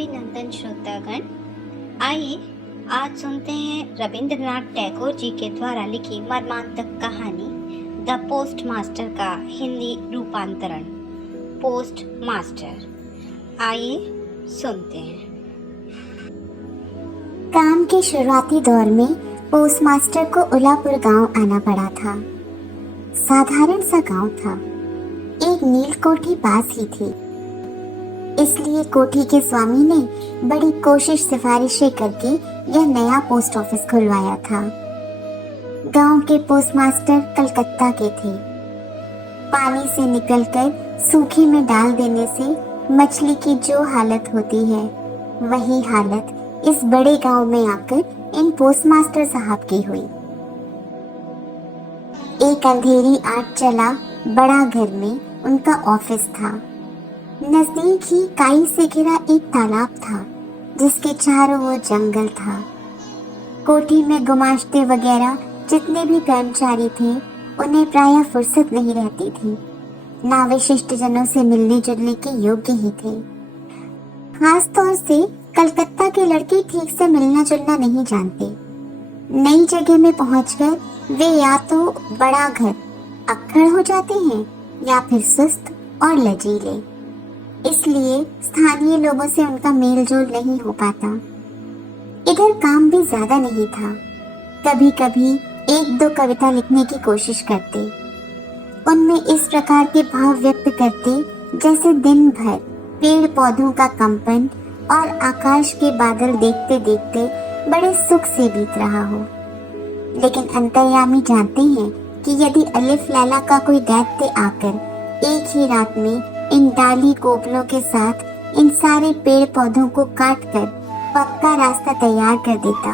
अभिनंदन श्रोतागण। आइए आज सुनते हैं रविंद्रनाथ टैगोर जी के द्वारा लिखी मर्मांतक कहानी द पोस्ट मास्टर का हिंदी रूपांतरण। Post master. आइए सुनते हैं। काम के शुरुआती दौर में पोस्ट मास्टर को उलापुर गांव आना पड़ा था। साधारण सा गांव था। एक नील कोठी पास ही थी, इसलिए कोठी के स्वामी ने बड़ी कोशिश सिफारिशें करके यह नया पोस्ट ऑफिस खुलवाया था। गांव के पोस्ट मास्टर कलकत्ता के थे। पानी से निकलकर सूखे में डाल देने से मछली की जो हालत होती है, वही हालत इस बड़े गांव में आकर इन पोस्ट मास्टर साहब की हुई। एक अंधेरी आठ चला बड़ा घर में उनका ऑफिस था। नजदीक ही काई से घिरा एक तालाब था, जिसके चारों ओर जंगल था। कोठी में गुमाश्ते वगैरह जितने भी कर्मचारी थे, उन्हें प्रायः फुर्सत नहीं रहती थी, ना वे शिष्ट जनों से मिलने जुलने के योग्य ही थे। खास तौर से कलकत्ता के लड़के ठीक से मिलना जुलना नहीं जानते। नई जगह में पहुंचकर वे या तो बड़ा घर अक्खड़ हो जाते हैं या फिर सुस्त और लचीले, इसलिए स्थानीय लोगों से उनका मेल जोल नहीं हो पाता। इधर काम भी ज्यादा नहीं था। कभी कभी एक दो कविता लिखने की कोशिश करते, उनमें इस प्रकार के भाव व्यक्त करते जैसे दिन भर पेड़ पौधों का कंपन और आकाश के बादल देखते देखते बड़े सुख से बीत रहा हो। लेकिन अंतर्यामी जानते हैं कि यदि अलिफ लैला का कोई दैत्य आकर एक ही रात में इन डाली कोपलों के साथ इन सारे पेड़ पौधों को काट कर पक्का रास्ता तैयार कर देता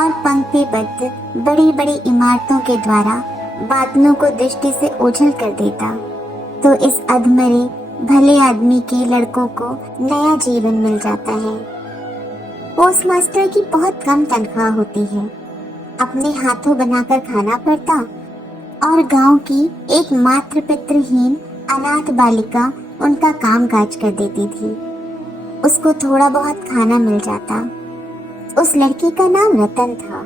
और पंक्तिबद्ध बड़ी बड़ी इमारतों के द्वारा बादलों को दृष्टि से ओझल कर देता, तो इस अधमरे भले आदमी के लड़कों को नया जीवन मिल जाता है। पोस्ट मास्टर की बहुत कम तनख्वाह होती है, अपने हाथों बनाकर खाना पड़ता और गांव की एक मात्र पितृहीन अनाथ बालिका उनका काम काज कर देती थी। उसको थोड़ा बहुत खाना मिल जाता। उस लड़की का नाम रतन था,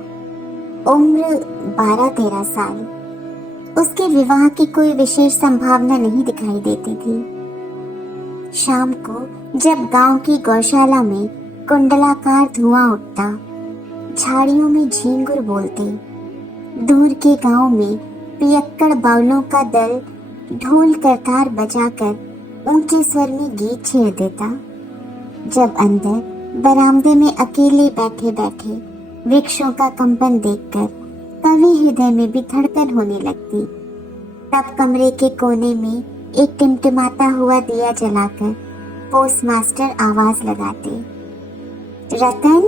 उम्र 12-13 साल। उसके विवाह की कोई विशेष संभावना नहीं दिखाई देती थी। शाम को जब गांव की गौशाला में कुंडलाकार धुआं उठता, झाड़ियों में झींगुर बोलते, दूर के गांव में पियक्कड़ बाउलों का दल ढोल करतार बजाकर ऊंचे स्वर में गीत छेड़ देता, जब अंदर बरामदे में अकेले बैठे बैठे वृक्षों का कंपन देखकर कवि हृदय में भी धड़कन होने लगती, तब कमरे के कोने में एक टिमटिमाता हुआ दिया जलाकर पोस्ट मास्टर आवाज लगाते, रतन।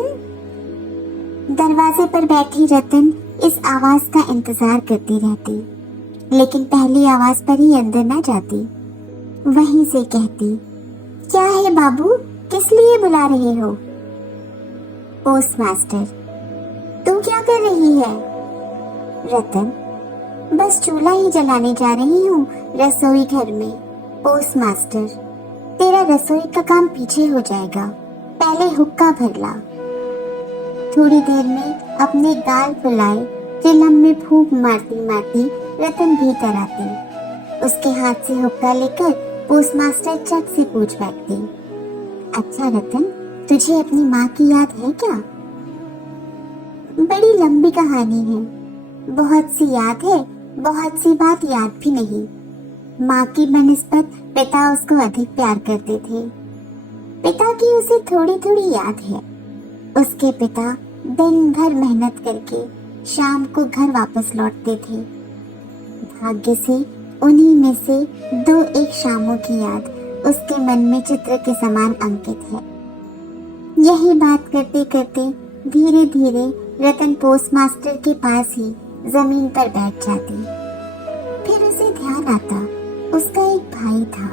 दरवाजे पर बैठी रतन इस आवाज का इंतजार करती रहती, लेकिन पहली आवाज पर ही अंदर न जाती। वहीं से कहती, क्या है बाबू, किस लिए बुला रहे हो? पोस्ट मास्टर, तू क्या कर रही है? रतन, बस चूल्हा ही जलाने जा रही हूँ रसोई घर में। पोस्ट मास्टर, तेरा रसोई का काम पीछे हो जाएगा, पहले हुक्का भर ला। थोड़ी देर में अपने गाल फुलाए चिलम में फूंक मारती मारती रतन भीतर आती। उसके हाथ से हुक्का लेकर पोस्ट मास्टर चट से पूछ बैठती, अच्छा रतन, तुझे अपनी माँ की याद है क्या? बड़ी लंबी कहानी है, बहुत सी याद है, बहुत सी बात याद भी नहीं। माँ की बनिस्बत पिता उसको अधिक प्यार करते थे। पिता की उसे थोड़ी थोड़ी याद है। उसके पिता दिन भर मेहनत करके शाम को घर वापस लौटते थे। भाग्य से उन्हीं में से 2-1 शामों की याद उसके मन में चित्र के समान अंकित है। यही बात करते करते धीरे धीरे रतन पोस्ट मास्टर के पास ही जमीन पर बैठ जाती। फिर उसे ध्यान आता, उसका एक भाई था।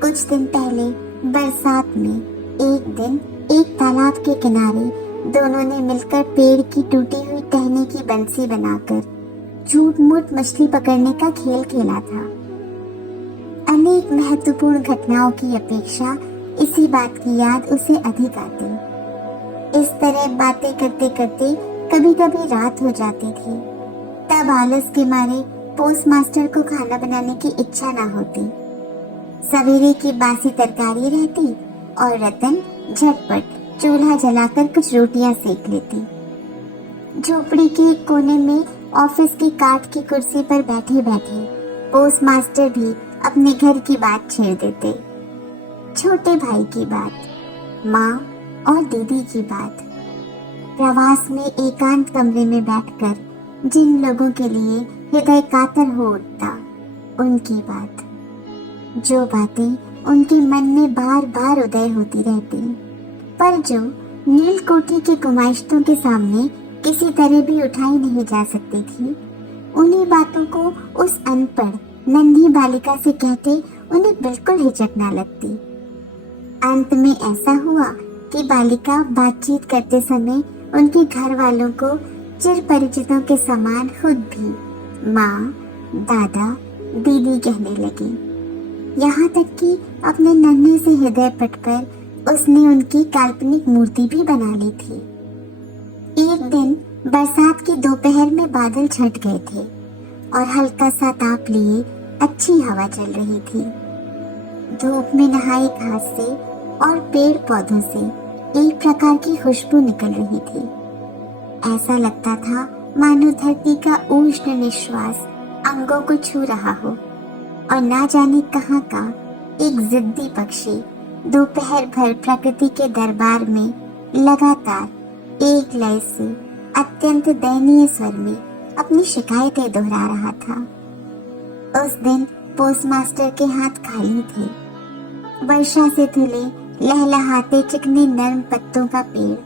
कुछ दिन पहले बरसात में एक दिन एक तालाब के किनारे दोनों ने मिलकर पेड़ की टूटी हुई टहनी की बंसी बनाकर झूठ मूठ मछली पकड़ने का खेल खेला था। अनेक महत्वपूर्ण घटनाओं की अपेक्षा इसी बात की याद उसे अधिक आती। इस तरह बातें करते करते कभी कभी रात हो जाती थी। तब आलस के मारे पोस्ट मास्टर को खाना बनाने की इच्छा ना होती। सवेरे की बासी तरकारी रहती और रतन झटपट चूल्हा जलाकर कुछ रोटियां सेक लेती। झोपड़ी के एक कोने में ऑफिस की काठ की कुर्सी पर बैठे बैठे पोस्ट मास्टर भी अपने घर की बात छेड़ देते। छोटे भाई की बात, माँ और दीदी की बात, प्रवास में एकांत कमरे में बैठकर जिन लोगों के लिए हृदय कातर हो उठता, उनकी बात। जो बातें उनके मन में बार बार उदय होती रहती, पर जो नील कोठी के गुमाइश्तों के सामने किसी तरह भी उठाई नहीं जा सकती थी, उन्हीं बातों को उस अनपढ़ नन्ही बालिका से कहते उन्हें बिल्कुल हिचक ना लगती। अंत में ऐसा हुआ कि बालिका बातचीत करते समय उनके घर वालों को चिर परिचितों के समान खुद भी माँ, दादा, दीदी कहने लगी। यहाँ तक कि अपने नन्हे से हृदय पट पर उसने उनकी काल्पनिक मूर्ति भी बना ली थी। एक दिन बरसात की दोपहर में बादल छट गए थे और हल्का सा ताप लिए अच्छी हवा चल रही थी। धूप में नहाई घास से और पेड़ पौधों से एक प्रकार की खुशबू निकल रही थी। ऐसा लगता था मानो धरती का उष्ण निश्वास अंगों को छू रहा हो और ना जाने कहाँ का एक जिद्दी पक्षी दोपहर भर प्रकृति के दरबार में लगातार एक लय से अत्यंत दयनीय स्वर में अपनी शिकायतें दोहरा रहा था। उस दिन पोस्टमास्टर के हाथ खाली थे। वर्षा से धुले लहलहाते चिकने नर्म पत्तों का पेड़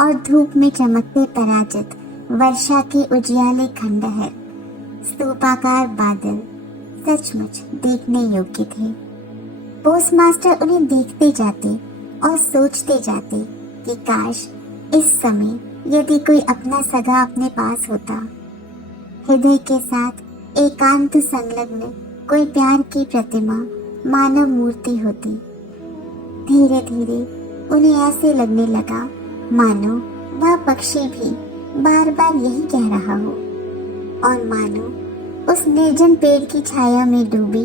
और धूप में चमकते पराजित वर्षा के उजियाले खंडहर, स्तूपाकार बादल सचमुच देखने योग्य थे। पोस्टमास्टर उन्हें देखते जाते और सोचते जाते कि काश इस समय यदि कोई अपना सगा अपने पास होता, हृदय के साथ एकांत संलग्न कोई प्यार की प्रतिमा, मानव मूर्ति होती। धीरे धीरे उन्हें ऐसे लगने लगा मानो वह पक्षी भी बार बार यही कह रहा हो और मानो उस निर्जन पेड़ की छाया में डूबी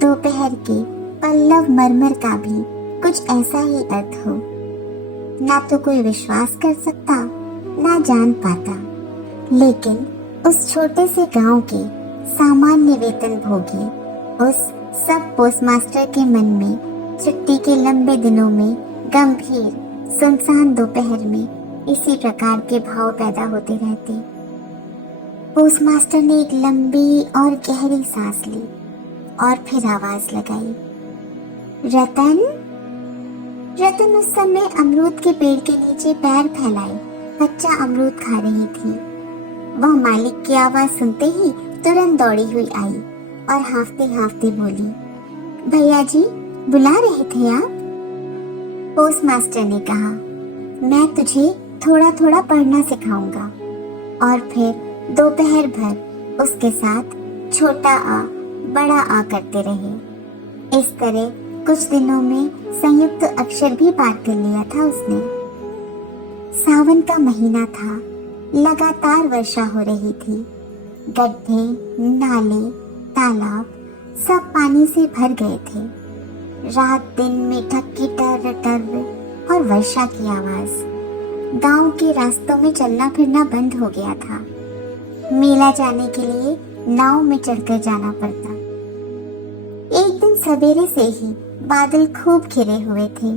दोपहर के पल्लव मरमर का भी कुछ ऐसा ही अर्थ हो। ना तो कोई विश्वास कर सकता, ना जान पाता, लेकिन उस छोटे से गांव के सामान्य वेतन भोगी उस सब पोस्टमास्टर के मन में छुट्टी के लंबे दिनों में गंभीर सुनसान दोपहर में इसी प्रकार के भाव पैदा होते रहते। पोस्टमास्टर ने एक लंबी और गहरी सांस ली और फिर आवाज लगाई, रतन। रतन उस समय अमरूद के पेड़ के नीचे पैर फैलाए कच्चा अमरूद खा रही थी। वह मालिक की आवाज सुनते ही तुरंत दौड़ी हुई आई और हांफते हांफते बोली, भैया जी बुला रहे थे आप? पोस्टमास्टर ने कहा, मैं तुझे थोड़ा थोड़ा पढ़ना सिखाऊंगा। और फिर दोपहर भर उसके साथ छोटा आ बड़ा आ करते रहे। इस तरह कुछ दिनों में संयुक्त अक्षर भी पार कर लिया था उसने। सावन का महीना था, लगातार वर्षा हो रही थी। गड्ढे, नाले, तालाब सब पानी से भर गए थे। रात दिन मेढक की टर टर और वर्षा की आवाज। गांव के रास्तों में चलना फिरना बंद हो गया था। मेला जाने के लिए नाव में चढ़कर जाना पड़ता। एक दिन सवेरे से ही बादल खूब घिरे हुए थे।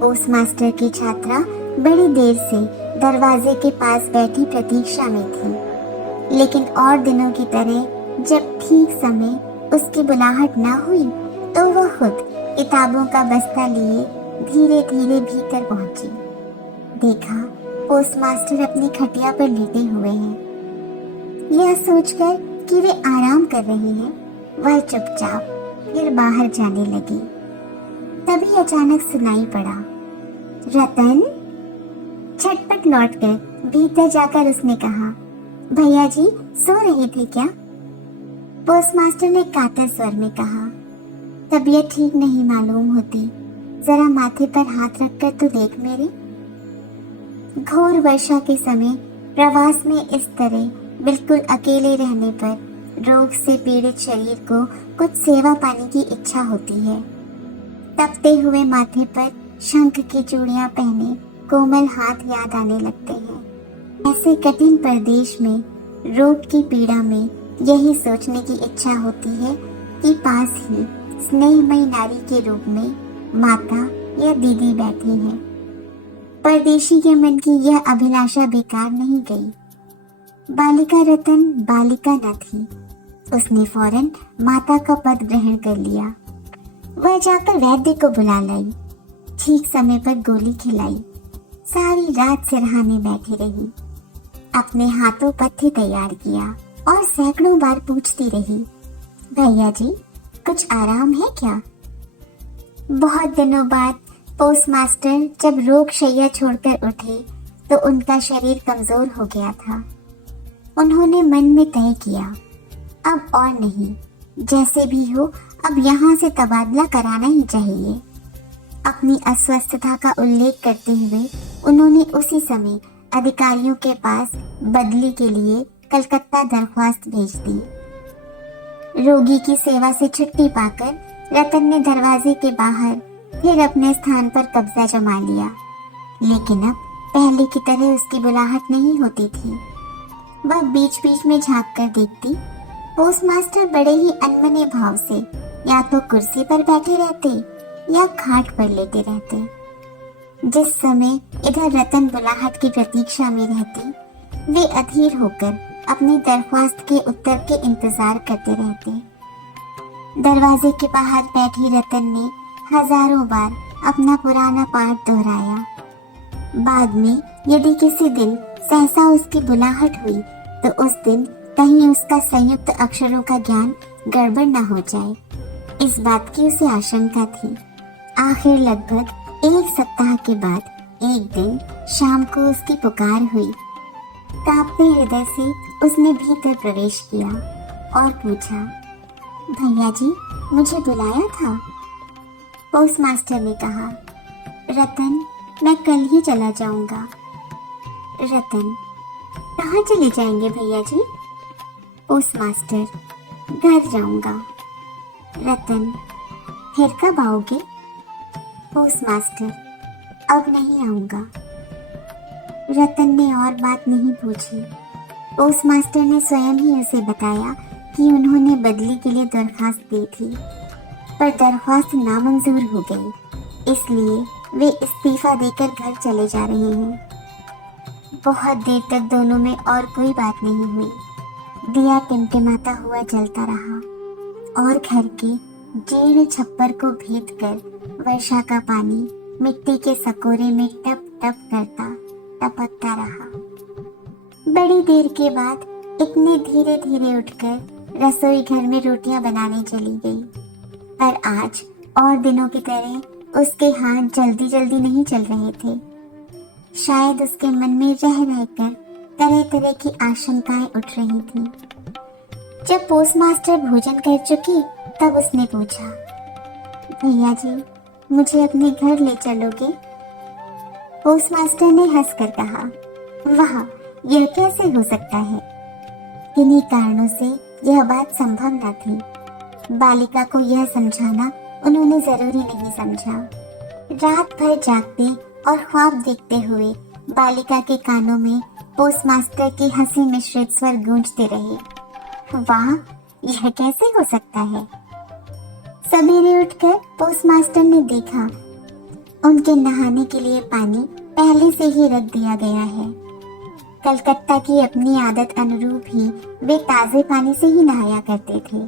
पोस्टमास्टर की छात्रा बड़ी देर से दरवाजे के पास बैठी प्रतीक्षा में थी, लेकिन और दिनों की तरह जब ठीक समय उसकी बुलाहट न हुई तो वह खुद किताबों का बस्ता लिए धीरे धीरे भीतर पहुंची। देखा पोस्टमास्टर अपनी खटिया पर लेटे हुए हैं। यह सोचकर कि वे आराम कर रहे हैं, वह चुपचाप फिर बाहर जाने लगी। तभी अचानक सुनाई पड़ा, रतन। झटपट लौटकर भीतर जाकर उसने कहा, भैया जी सो रहे थे क्या? पोस्टमास्टर ने कातर स्वर में कहा, तबीयत ठीक नहीं मालूम होती, जरा माथे पर हाथ रखकर तो देख मेरे। घोर वर्षा के समय प्रवास में इस तरह बिल्कुल अकेले रहने पर रोग से पीड़ित शरीर को कुछ सेवा पाने की इच्छा होती है। तपते हुए माथे पर शंख की चूड़ियां पहने कोमल हाथ याद आने लगते हैं। ऐसे कठिन प्रदेश में रोग की पीड़ा में यही सोचने की इच्छा होती है कि पास ही स्नेहमयी नारी के रूप में माता या दीदी बैठी है। परदेशी के मन की यह अभिलाषा बेकार नहीं गई। बालिका रतन बालिका न थी। उसने फौरन माता का पद ग्रहण कर लिया। वह जाकर वैद्य को बुला लाई, ठीक समय पर गोली खिलाई, सारी रात सिरहाने बैठी रही, अपने हाथों पथ्य तैयार किया और सैकड़ों बार पूछती रही, भैया जी कुछ आराम है क्या? बहुत दिनों बाद पोस्टमास्टर जब रोग शैया छोड़कर उठे तो उनका शरीर कमजोर हो गया था। उन्होंने मन में तय किया, अब और नहीं, जैसे भी हो अब यहाँ से तबादला कराना ही चाहिए। अपनी अस्वस्थता का उल्लेख करते हुए उन्होंने उसी समय अधिकारियों के पास बदली के लिए कलकत्ता दरख्वास्त भेज दी। रोगी की सेवा से छुट्टी पाकर रतन ने दरवाजे के बाहर फिर अपने स्थान पर कब्जा जमा लिया, लेकिन अब पहले की तरह उसकी बुलाहट नहीं होती थी। वह बीच बीच में झांक कर देखती, पोस्टमास्टर बड़े ही अनमने भाव से या तो कुर्सी पर बैठे रहते या खाट पर लेटे रहते। जिस समय इधर रतन बुलाहट की प्रतीक्षा में रहती, वे अधीर होकर अपनी दरख्वास्त के उत्तर के इंतजार करते रहते। दरवाजे के बाहर बैठी रतन ने हजारों बार अपना पुराना पाठ दोहराया। बाद में यदि किसी दिन सहसा उसकी बुलाहट हुई तो उस दिन कहीं उसका संयुक्त अक्षरों का ज्ञान गड़बड़ न हो जाए, इस बात की उसे आशंका थी। आखिर लगभग एक सप्ताह के बाद एक दिन शाम को उसकी पुकार हुई। कांपते हृदय से उसने भीतर प्रवेश किया और पूछा, भैया जी मुझे बुलाया था? पोस्टमास्टर ने कहा, रतन मैं कल ही चला जाऊंगा। रतन, कहाँ चले जाएंगे भैया जी? पोस्टमास्टर, घर जाऊंगा। रतन, फिर कब आओगे? पोस्टमास्टर, अब नहीं आऊंगा। रतन ने और बात नहीं पूछी। पोस्टमास्टर ने स्वयं ही उसे बताया कि उन्होंने बदली के लिए दरख्वास्त दी थी, पर दरख्वास्त नामंजूर हो गई, इसलिए वे इस्तीफा देकर घर चले जा रहे हैं। बहुत देर तक दोनों में और कोई बात नहीं हुई। दिया टिमटिमाता हुआ जलता रहा और घर के जीर्ण छप्पर को भेद कर वर्षा का पानी मिट्टी के सकोरे में टप टप करता टपकता रहा। बड़ी देर के बाद इतने धीरे धीरे उठकर रसोई घर में रोटियां बनाने चली गई, पर आज और दिनों की तरह उसके हाथ जल्दी जल्दी नहीं चल रहे थे। शायद उसके मन में रह रहकर तरह तरह की आशंकाएं उठ रही थीं। जब पोस्टमास्टर भोजन कर चुकी तब उसने पूछा, भैया जी मुझे अपने घर ले चलोगे? पोस्टमास्टर ने हंसकर कहा, वाह, यह कैसे हो सकता है? किन्हीं कारणों से यह बात संभव न थी। बालिका को यह समझाना उन्होंने जरूरी नहीं समझा। रात भर जागते और ख्वाब देखते हुए बालिका के कानों में पोस्टमास्टर की हंसी मिश्रित स्वर गूंजते रहे, वाह, यह कैसे हो सकता है? सवेरे उठकर पोस्टमास्टर ने देखा उनके नहाने के लिए पानी पहले से ही रख दिया गया है। कलकत्ता की अपनी आदत अनुरूप ही वे ताजे पानी से ही नहाया करते थे।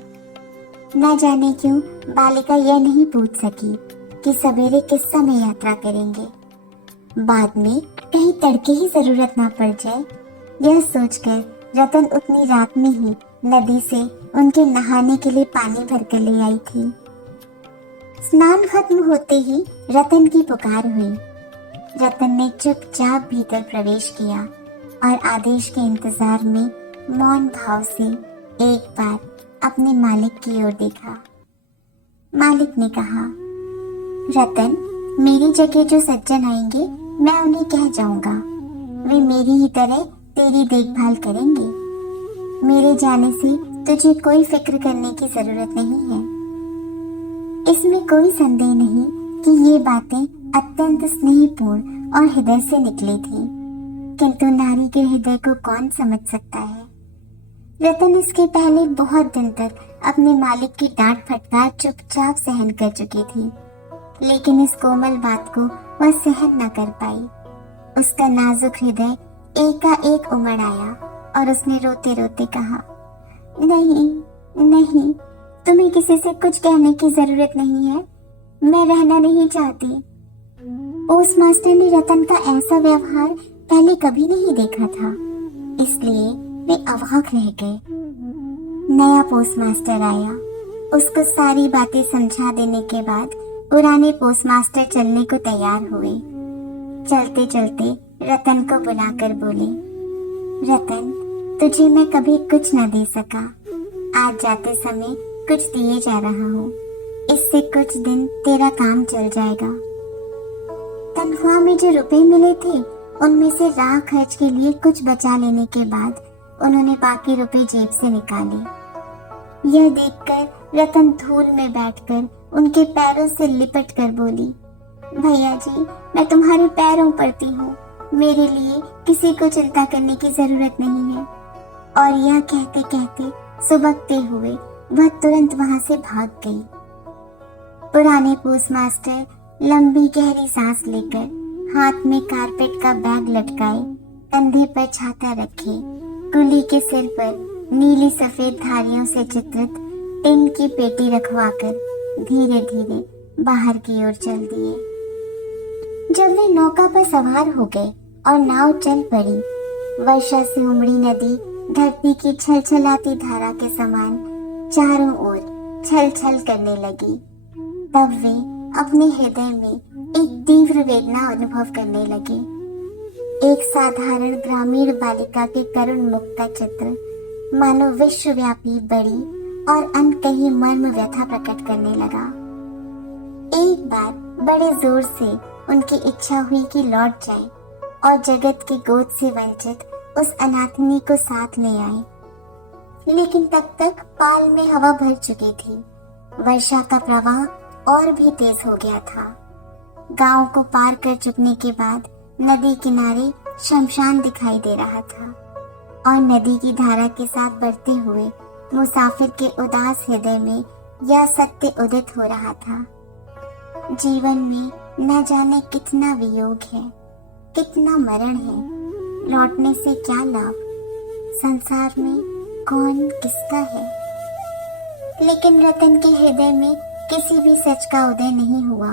न जाने क्यों बालिका यह नहीं पूछ सकी कि सवेरे किस समय यात्रा करेंगे। बाद में कहीं तड़के ही जरूरत ना पड़ जाए, यह सोचकर रतन उतनी रात में ही नदी से उनके नहाने के लिए पानी भरकर ले आई थी। स्नान खत्म होते ही रतन की पुकार हुई। रतन ने चुपचाप भीतर प्रवेश किया और आदेश के इंतजार में मौन भाव से एक बार अपने मालिक की ओर देखा। मालिक ने कहा, रतन मेरी जगह जो सज्जन आएंगे मैं उन्हें कह जाऊंगा, वे मेरी ही तरह तेरी देखभाल करेंगे। मेरे जाने से तुझे कोई फिक्र करने की जरूरत नहीं है। इसमें कोई संदेह नहीं कि ये बातें अत्यंत स्नेहपूर्ण और हृदय से निकली थी, किंतु नारी के हृदय को कौन समझ सकता है। रतन इसके पहले बहुत दिन तक अपने मालिक की डांट फटकार चुपचाप सहन कर चुकी थी, लेकिन इस कोमल बात को वह सहन न कर पाई। उसका नाजुक हृदय एकाएक उमड़ आया और उसने रोते रोते कहा, नहीं नहीं, तुम्हें किसी से कुछ कहने की जरूरत नहीं है, मैं रहना नहीं चाहती। पोस्ट मास्टर ने रतन का ऐसा व्यवहार पहले कभी नहीं देखा था, इसलिए वे अवाक रह गए। नया पोस्ट मास्टर आया। उसको सारी बातें समझा देने के बाद पुराने पोस्ट मास्टर चलने को तैयार हुए। चलते चलते रतन को बुलाकर बोले, रतन, तुझे मैं कभी कुछ न दे सका, आज जाते समय कुछ दिए जा रहा हूँ, इससे कुछ दिन तेरा काम चल जाएगा। तनख्वाह में जो रुपए मिले थे उनमें से राह खर्च के लिए कुछ बचा लेने के बाद उन्होंने बाकी रुपए जेब से निकाले। यह देखकर रतन धूल में बैठकर उनके पैरों से लिपट कर बोली, भैया जी, मैं तुम्हारे पैरों पड़ती हूँ, मेरे लिए किसी को चिंता करने की जरूरत नहीं है। और यह कहते कहते सुबकते हुए वह तुरंत वहां से भाग गई। पुराने पोस्ट मास्टर लंबी गहरी सांस लेकर हाथ में कारपेट का बैग लटकाए, कंधे पर छाता रखे, कुली के सिर पर नीली सफेद धारियों से चित्रित टिन की पेटी रखवाकर धीरे धीरे बाहर की ओर चल दिए। जब वे नौका पर सवार हो गए और नाव चल पड़ी, वर्षा से उमड़ी नदी धरती की छलछलाती धारा के समान चारों ओर छल छल करने लगी। तब वे अपने हृदय में एक तीव्र वेदना अनुभव करने लगे। एक साधारण ग्रामीण बालिका के करुण मुख का चित्र मानो विश्वव्यापी बड़ी और अनकही मर्म व्यथा प्रकट करने लगा। एक बार बड़े जोर से उनकी इच्छा हुई कि लौट जाए और जगत की गोद से वंचित उस अनाथिनी को साथ ले आए, लेकिन तब तक पाल में हवा भर चुकी थी। वर्षा का प्रवाह और भी तेज हो गया था। गांव को पार कर चुकने के बाद नदी किनारे शमशान दिखाई दे रहा था और नदी की धारा के साथ बढ़ते हुए मुसाफिर के उदास हृदय में यह सत्य उदित हो रहा था, जीवन में न जाने कितना वियोग है, कितना मरण है, लौटने से क्या लाभ, संसार में कौन किसका है। लेकिन रतन के हृदय में किसी भी सच का उदय नहीं हुआ।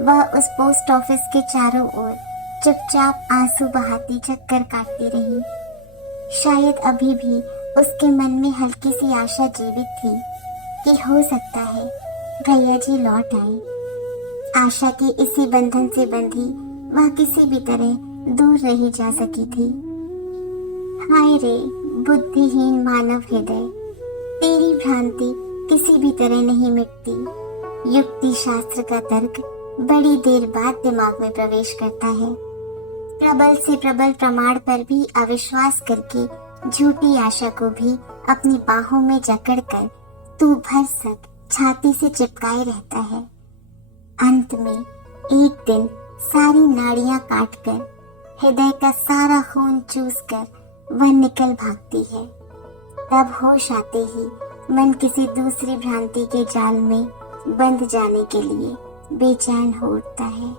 वह उस पोस्ट ऑफिस के चारों ओर चुपचाप आंसू बहाती चक्कर काटती रही। शायद अभी भी उसके मन में हल्की सी आशा जीवित थी कि हो सकता है भैया जी लौट आए। आशा के इसी बंधन से बंधी वह किसी भी तरह दूर रही जा सकी थी। हाय रे बुद्धिहीन मानव हृदय, तेरी भ्रांति किसी भी तरह नहीं मिटती। युक्ति शास्त्र का तर्क बड़ी देर बाद दिमाग में प्रवेश करता है। प्रबल से प्रबल प्रमाण पर भी अविश्वास करके झूठी आशा को भी अपनी बाहों में जकड़कर तू भर सक छाती से चिपकाए रहता है। अंत में एक दिन सारी नाड़ियां काटकर हृदय का सारा खून चूसकर वह निकल भागती है। तब होश आते ही मन किसी दूसरी भ्रांति के जाल में बंध जाने के लिए बेचैन हो उठता है।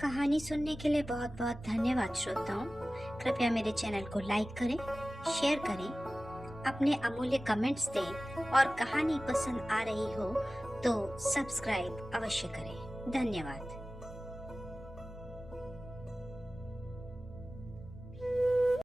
कहानी सुनने के लिए बहुत बहुत धन्यवाद श्रोताओं। कृपया मेरे चैनल को लाइक करें, शेयर करें, अपने अमूल्य कमेंट्स दें और कहानी पसंद आ रही हो तो सब्सक्राइब अवश्य करें। धन्यवाद।